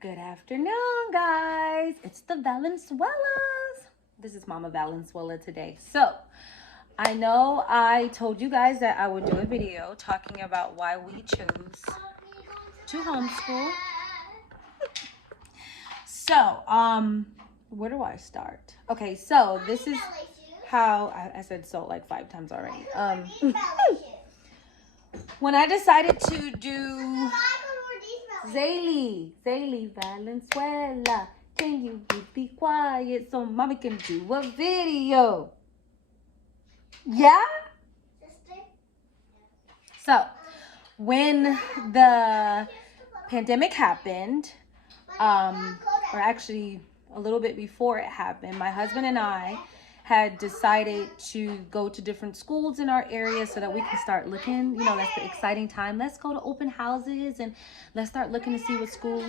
Good afternoon, guys. It's the Valenzuelas. This is Mama Valenzuela today. So, I know I told you guys that I would do a video talking about why we chose to homeschool. So, where do I start? Okay, so this is how I said so like 5 times already. When I decided to do Zaylee Valenzuela, can you be quiet so mommy can do a video? Yeah? So, when the pandemic happened, or actually a little bit before it happened, my husband and I had decided to go to different schools in our area so that we can start looking. You know, that's the exciting time. Let's go to open houses and let's start looking to see what schools.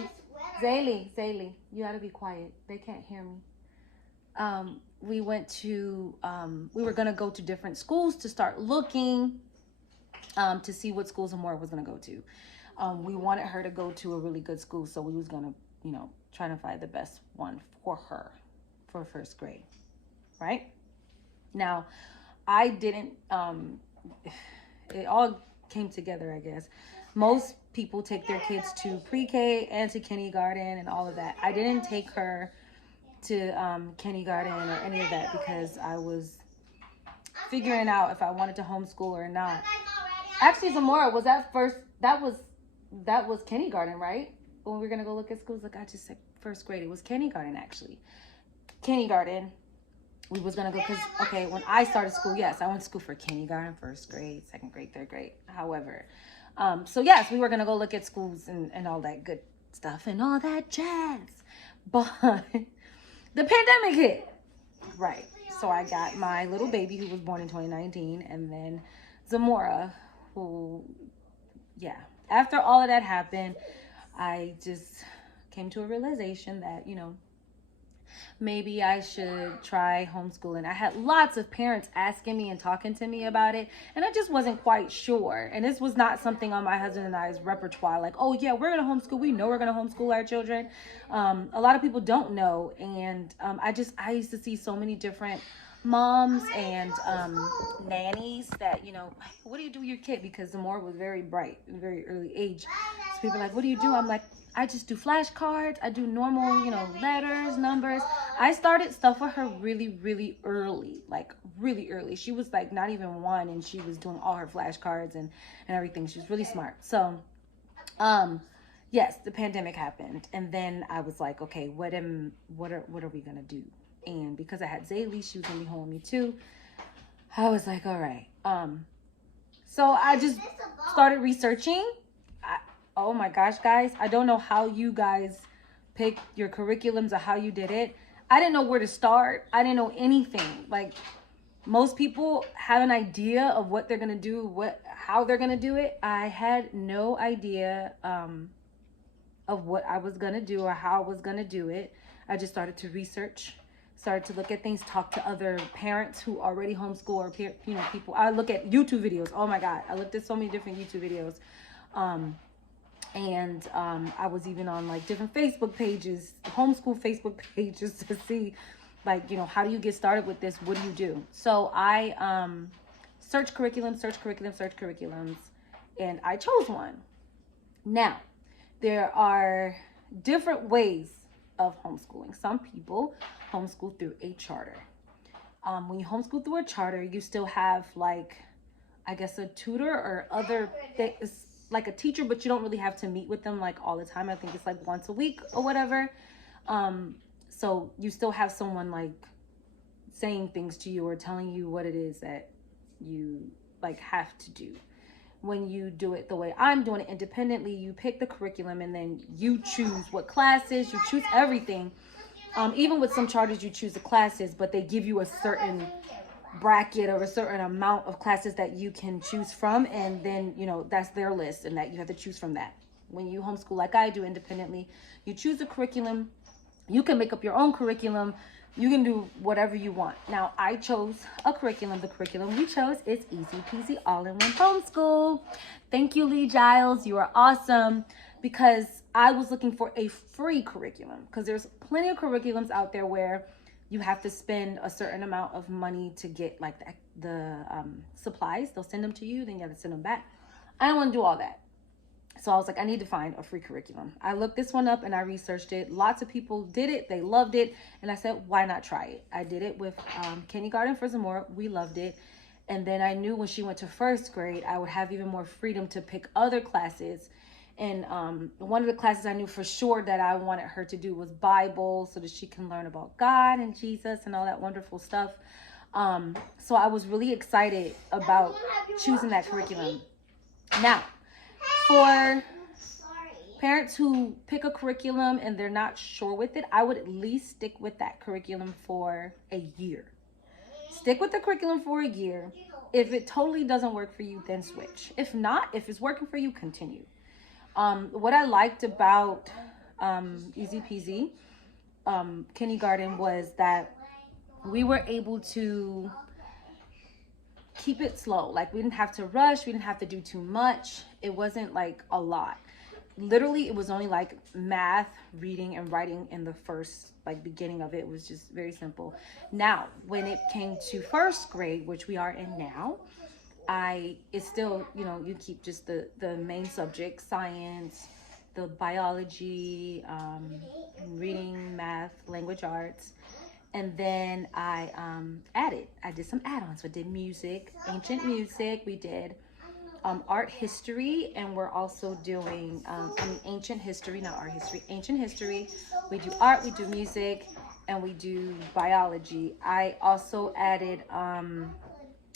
Zaylee, you gotta be quiet. They can't hear me. We were gonna go to different schools to start looking to see what schools Amora was gonna go to. We wanted her to go to a really good school, so we was gonna, try to find the best one for her for first grade. Right? Now, I didn't, it all came together, I guess. Most people take their kids to pre-K and to kindergarten and all of that. I didn't take her to kindergarten or any of that because I was figuring out if I wanted to homeschool or not. Actually, Zamora, was that was kindergarten, right? When we were going to go look at schools, like I just said first grade. It was kindergarten, actually. Kindergarten. We was going to go because, okay, when I started school, yes, I went to school for kindergarten, first grade, second grade, third grade. However, so yes, we were going to go look at schools and all that good stuff and all that jazz. But the pandemic hit. Right. So I got my little baby who was born in 2019 and then Zamora who, after all of that happened, I just came to a realization that, maybe I should try homeschooling. I had lots of parents asking me and talking to me about it, and I just wasn't quite sure. And this was not something on my husband and I's repertoire, like, oh yeah, we're going to homeschool. We know we're going to homeschool our children. A lot of people don't know, and I used to see so many different moms and nannies that, what do you do with your kid? Because Zamora was very bright at a very early age. So people are like, what do you do? I'm like, I just do flashcards. I do normal, letters, numbers. I started stuff with her really, really early, like really early. She was like not even 1 and she was doing all her flashcards and everything. She was really smart. So, yes, the pandemic happened. And then I was like, okay, what are we going to do? And because I had Zaylee, she was going to be home with me too. I was like, all right. So I just started researching. Oh my gosh, guys. I don't know how you guys pick your curriculums or how you did it. I didn't know where to start. I didn't know anything. Like most people have an idea of what they're going to do, how they're going to do it. I had no idea of what I was going to do or how I was going to do it. I just started to research, started to look at things, talk to other parents who already homeschool or people. I look at YouTube videos. Oh my God. I looked at so many different YouTube videos. And I was even on like different Facebook pages, homeschool Facebook pages to see like, how do you get started with this? What do you do? So I searched curriculums, and I chose one. Now, there are different ways of homeschooling. Some people homeschool through a charter. When you homeschool through a charter, you still have like, I guess, a tutor or other things, like a teacher, but you don't really have to meet with them like all the time. I think it's like once a week or whatever. So you still have someone like saying things to you or telling you what it is that you like have to do. When you do it the way I'm doing it independently, you pick the curriculum and then you choose what classes, you choose everything. Even with some charters, you choose the classes, but they give you a certain bracket or a certain amount of classes that you can choose from, and then that's their list and that you have to choose from that. When you homeschool like I do independently, you choose a curriculum. You can make up your own curriculum. You can do whatever you want. Now I chose a curriculum. The curriculum we chose is Easy Peasy All-in-One Homeschool. Thank you, Lee Giles. You are awesome. because I was looking for a free curriculum, because there's plenty of curriculums out there where you have to spend a certain amount of money to get like the supplies. They'll send them to you, then you have to send them back. I don't want to do all that. So I was like, I need to find a free curriculum. I looked this one up and I researched it. Lots of people did it. They loved it. And I said, why not try it? I did it with kindergarten for some more. We loved it. And then I knew when she went to first grade, I would have even more freedom to pick other classes. And one of the classes I knew for sure that I wanted her to do was Bible, so that she can learn about God and Jesus and all that wonderful stuff. So I was really excited about choosing that curriculum. Now, for parents who pick a curriculum and they're not sure with it, I would at least stick with that curriculum for a year. Stick with the curriculum for a year. If it totally doesn't work for you, then switch. If not, if it's working for you, continue. What I liked about Easy Peasy kindergarten was that we were able to keep it slow. Like, we didn't have to rush. We didn't have to do too much. It wasn't like a lot. Literally, it was only like math, reading, and writing in the first like beginning of it. It was just very simple. Now, when it came to first grade, which we are in now, it's still, you keep just the main subjects, science, the biology, reading, math, language arts. And then I did some add-ons. We did music, ancient music. We did art history, and we're also doing ancient history, not art history, ancient history. We do art, we do music, and we do biology. I also added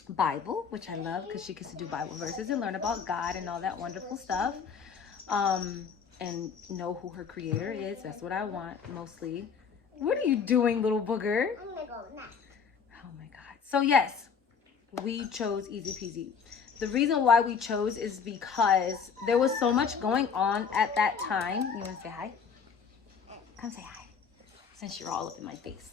Bible, which I love, because she gets to do Bible verses and learn about God and all that wonderful stuff, and know who her creator is. That's what I want mostly. What are you doing, little booger? I'm gonna go now. Oh my God. So yes, we chose Easy Peasy. The reason why we chose is because there was so much going on at that time. You want to say hi? Come say hi. Since you're all up in my face.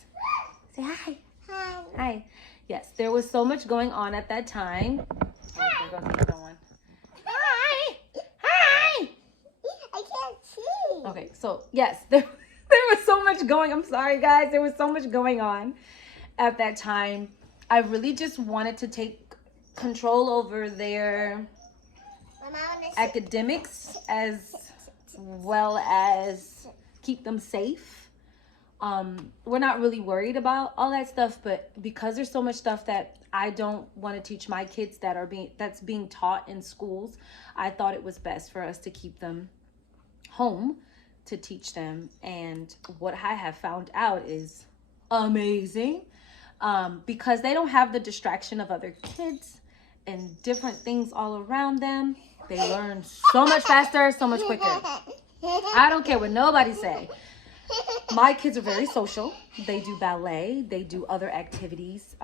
Say hi. Hi. Hi. Yes, there was so much going on at that time. Oh, there goes the other one. Hi. Hi. I can't see. Okay, so yes, there was so much going. I'm sorry, guys. There was so much going on at that time. I really just wanted to take control over their academics as well as keep them safe. We're not really worried about all that stuff, but because there's so much stuff that I don't want to teach my kids that's being taught in schools, I thought it was best for us to keep them home to teach them. And what I have found out is amazing, because they don't have the distraction of other kids and different things all around them. They learn so much faster, so much quicker. I don't care what nobody say. My kids are very social. They do ballet. They do other activities.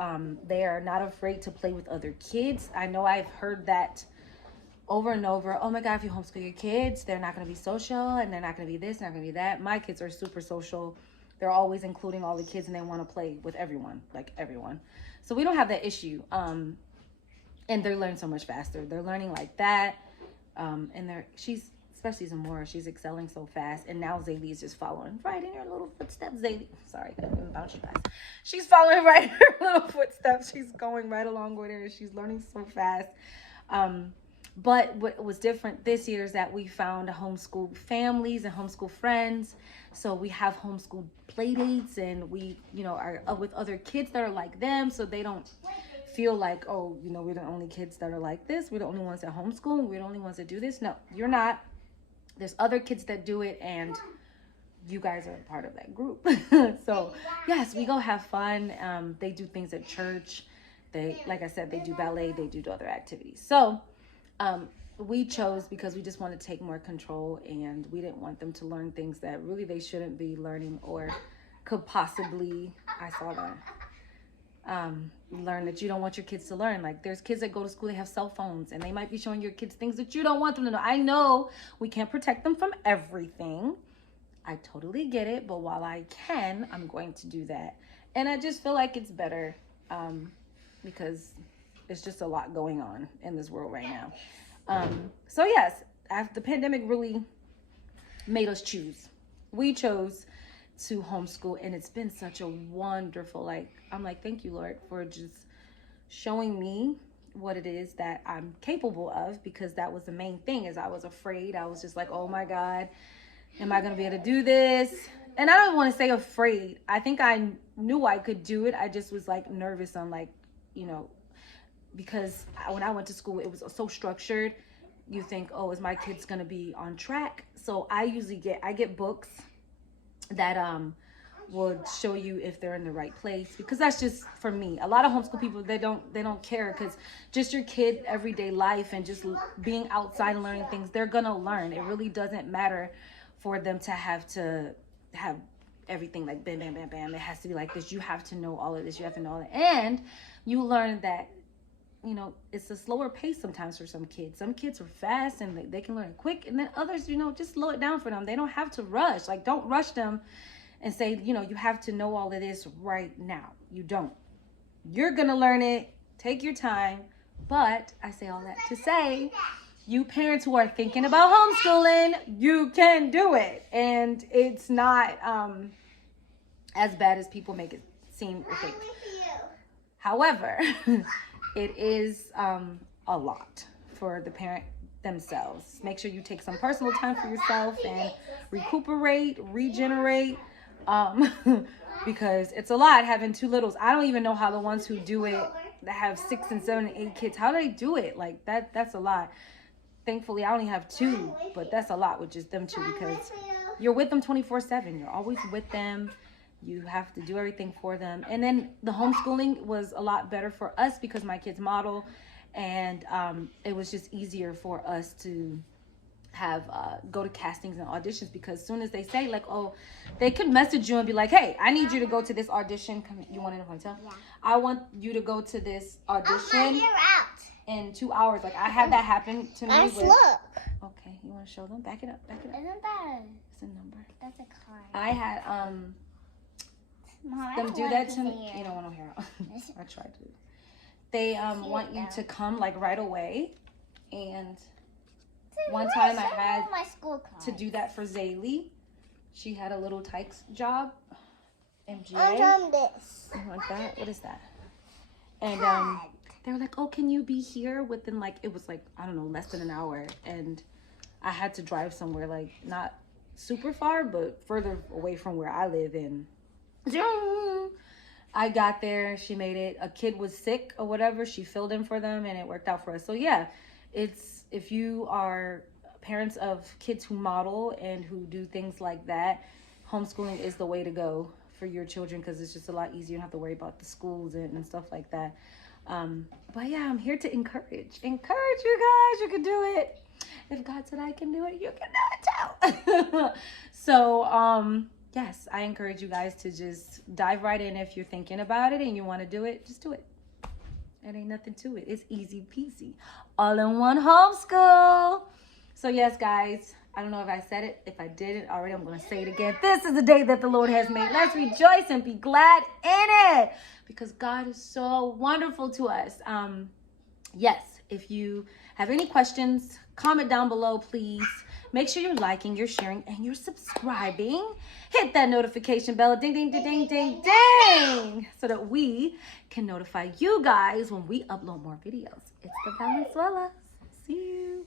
They are not afraid to play with other kids. I know I've heard that over and over. Oh my God, if you homeschool your kids, they're not going to be social, and they're not going to be this, not going to be that. My kids are super social. They're always including all the kids, and they want to play with everyone, like everyone. So we don't have that issue. And they're learning so much faster. They're learning like that. And she's, especially Zamora, she's excelling so fast. And now Zaylee is just following right in her little footsteps. Zaylee, sorry, I didn't bounce you fast. She's following right in her little footsteps. She's going right along with her. She's learning so fast. But what was different this year is that we found homeschool families and homeschool friends. So we have homeschool play dates, and we, are with other kids that are like them, so they don't feel like, oh, we're the only kids that are like this. We're the only ones that homeschool. We're the only ones that do this. No, you're not. There's other kids that do it, and you guys are a part of that group. So yes, we go have fun. They do things at church. Like I said, they do ballet. They do other activities. So we chose because we just want to take more control, and we didn't want them to learn things that really they shouldn't be learning, or could possibly, I saw that, learn that you don't want your kids to learn. Like, there's kids that go to school, they have cell phones, and they might be showing your kids things that you don't want them to know. I know we can't protect them from everything. I totally get it, but while I can, I'm going to do that. And I just feel like it's better, because it's just a lot going on in this world right now. So yes, after the pandemic really made us choose. We chose to homeschool, and it's been such a wonderful, like, I'm like, thank you, Lord, for just showing me what it is that I'm capable of, because that was the main thing. Is I was afraid. I was just like, oh my God, am I going to be able to do this? And I don't want to say afraid. I think I knew I could do it. I just was like nervous on, like, you know, because when I went to school, it was so structured. You think, oh, is my kids going to be on track? So I usually get books that will show you if they're in the right place, because that's just for me. A lot of homeschool people, they don't care, because just your kid everyday life and just being outside and learning things, they're gonna learn. It really doesn't matter for them to have everything like bam bam bam bam. It has to be like this. You have to know all of this. You have to know all that. And you learn that, you know, it's a slower pace sometimes for some kids. Some kids are fast and they can learn quick, and then others, you know, just slow it down for them. They don't have to rush. Like, don't rush them and say, you know, you have to know all of this right now. You don't. You're gonna learn it. Take your time. But I say all that to say, you parents who are thinking about homeschooling, you can do it, and it's not as bad as people make it seem or think. However, it is a lot for the parent themselves. Make sure you take some personal time for yourself and recuperate, regenerate, because it's a lot having two littles. I don't even know how the ones who do it that have 6 and 7 and 8 kids, how do they do it? Like that's a lot. Thankfully, I only have 2, but that's a lot with just them 2, because you're with them 24/7. You're always with them. You have to do everything for them. And then the homeschooling was a lot better for us because my kids model, and it was just easier for us to have go to castings and auditions, because as soon as they say, like, oh, they could message you and be like, hey, I need you to go to this audition. Come, you want it in a hotel? Yeah. I want you to go to this audition in 2 hours. Like, I had that happen to me. Look. Okay, you want to show them? Back it up. Isn't that? It's a number. That's a card. I had Mom, them do that to me. You don't want to hear it. I tried to. They want you to come like right away, and one time I had my school card to do that for Zaylee. She had a little Tykes job. MGA. I'm done this. You want that? What is that? And they were like, oh, can you be here within, like, it was like, I don't know, less than an hour. And I had to drive somewhere, like, not super far, but further away from where I live in. I got there. She made it. A kid was sick or whatever. She filled in for them, and it worked out for us. So, yeah, if you are parents of kids who model and who do things like that, homeschooling is the way to go for your children, because it's just a lot easier. You don't have to worry about the schools and stuff like that. But yeah, I'm here to encourage you guys. You can do it. If God said I can do it, you can do it too. So, yes, I encourage you guys to just dive right in. If you're thinking about it and you want to do it, just do it. It ain't nothing to it. It's easy peasy. All in one homeschool. So yes, guys, I don't know if I said it. If I didn't already, I'm going to say it again. This is the day that the Lord has made. Let's rejoice and be glad in it, because God is so wonderful to us. Yes, if you have any questions, comment down below, please. Make sure you're liking, you're sharing, and you're subscribing. Hit that notification bell, ding, ding, ding, ding, ding, ding, so that we can notify you guys when we upload more videos. It's the Valenzuelas. See you.